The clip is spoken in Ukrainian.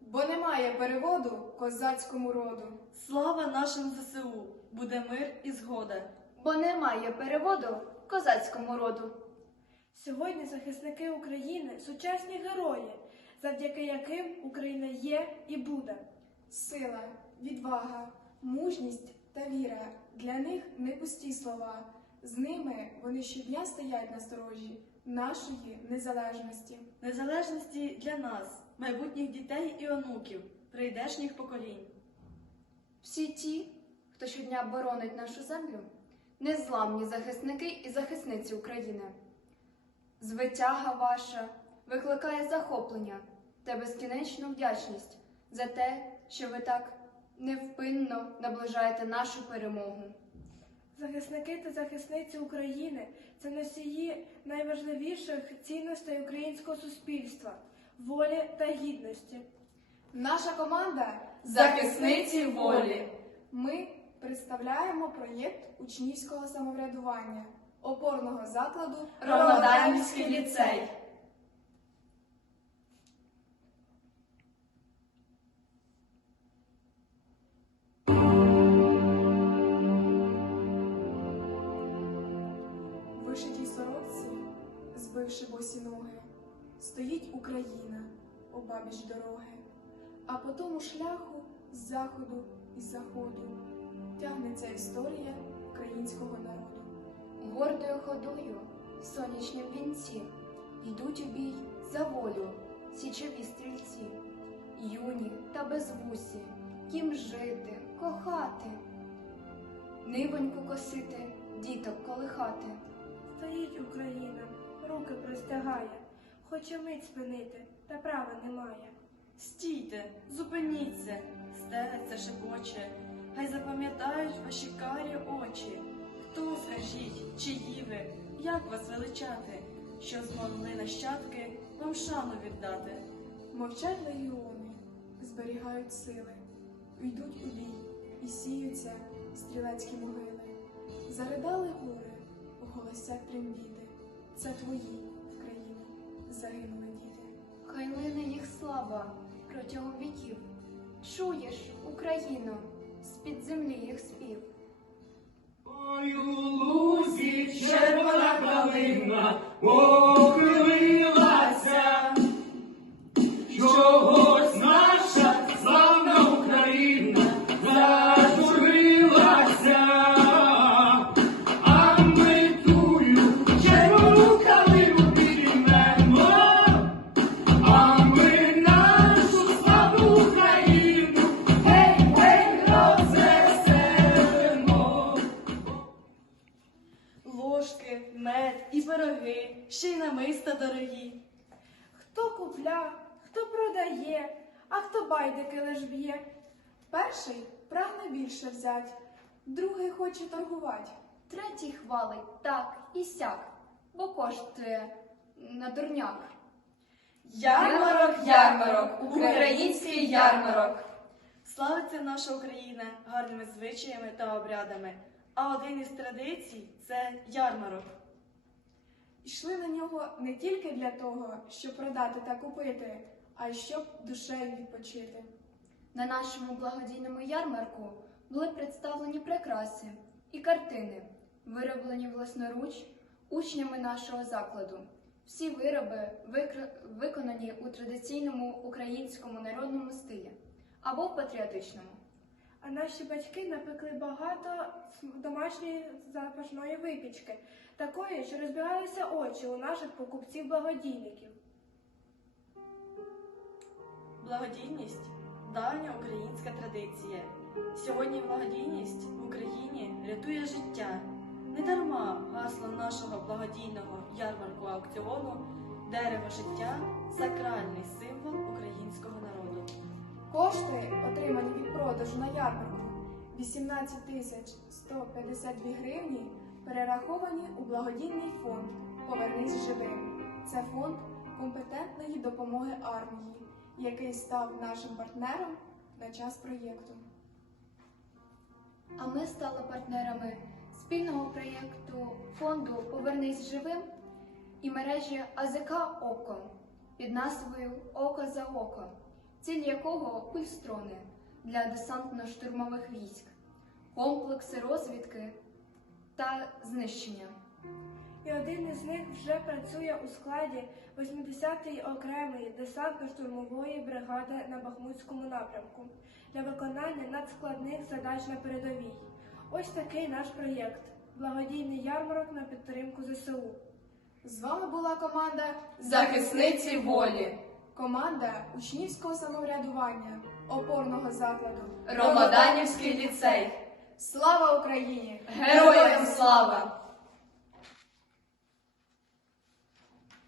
бо немає переводу козацькому роду. Слава нашим ЗСУ! Буде мир і згода. бо немає переводу козацькому роду. Сьогодні захисники України сучасні герої, завдяки яким Україна є і буде. Сила, відвага, мужність та віра для них не пусті слова. З ними вони щодня стоять на сторожі нашої незалежності. Незалежності для нас, майбутніх дітей і онуків, прийдешніх поколінь. Всі ті, хто щодня боронить нашу землю, незламні захисники і захисниці України. Звитяга ваша викликає захоплення та безкінечну вдячність за те, що ви так невпинно наближаєте нашу перемогу. Захисники та захисниці України це носії найважливіших цінностей українського суспільства, волі та гідності. Наша команда Захисниці волі. Ми представляємо проєкт учнівського самоврядування опорного закладу Ромоданівський ліцей. Збивши босі ноги, стоїть Україна обабіч дороги, а по тому шляху з заходу і заходу тягнеться історія українського народу. Гордою ходою в сонячнім вінці йдуть у бій за волю січові стрільці, юні та безвусі, їм жити, кохати, нивоньку косити, діток колихати. Стоїть Україна, руки простягає, хоче мить спинити, та права немає. Стійте, зупиніться, стелиться шепоче, хай запам'ятають ваші карі очі. Хто скажіть, чиї ви, як вас величати, що змогли нащадки вам шану віддати? Мовчать легіони, зберігають сили, йдуть у бій і сіються стрілецькі могили. Заридали гори, у голосять трембіти. Це твої країни, загинули діти. Хай лине їх слава протягом віків. Чуєш, Україно, з-під землі їх спів. Ой, у лузі червона калина покрилася. чогось Ложки, і пироги, ще й намиста дорогі. Хто купля, хто продає, а хто байдики лиш б'є. Перший прагне більше взять, другий хоче торгувати. Третій хвалить так і сяк, бо коштує на дурняк. Ярмарок, ярмарок, український ярмарок. Славиться наша Україна гарними звичаями та обрядами. А один із традицій це ярмарок. Йшли на нього не тільки для того, щоб продати та купити, а й щоб душею відпочити. На нашому благодійному ярмарку були представлені прикраси і картини, вироблені власноруч учнями нашого закладу. Всі вироби виконані у традиційному українському народному стилі або патріотичному. А наші батьки напекли багато домашньої запашної випічки, такої, що розбігалися очі у наших покупців-благодійників. Благодійність давня українська традиція. Сьогодні благодійність в Україні рятує життя. Недарма гасло нашого благодійного ярмарку аукціону дерево життя сакральний символ українського народу. Кошти, отримані від продажу на ярмарку, 18 тисяч 152 гривні, перераховані у благодійний фонд Повернись живим. Це фонд компетентної допомоги армії, який став нашим партнером на час проєкту. А ми стали партнерами спільного проєкту фонду Повернись живим і мережі АЗК Око під назвою Око за око. Ціль якого кульстрони для десантно-штурмових військ, комплекси розвідки та знищення. І один із них вже працює у складі 80-ї окремої десантно-штурмової бригади на Бахмутському напрямку для виконання надскладних задач на передовій. Ось такий наш проєкт благодійний ярмарок на підтримку ЗСУ. З вами була команда Захисниці волі. Команда учнівського самоврядування опорного закладу. Ромаданівський ліцей. Слава Україні! Героям слава!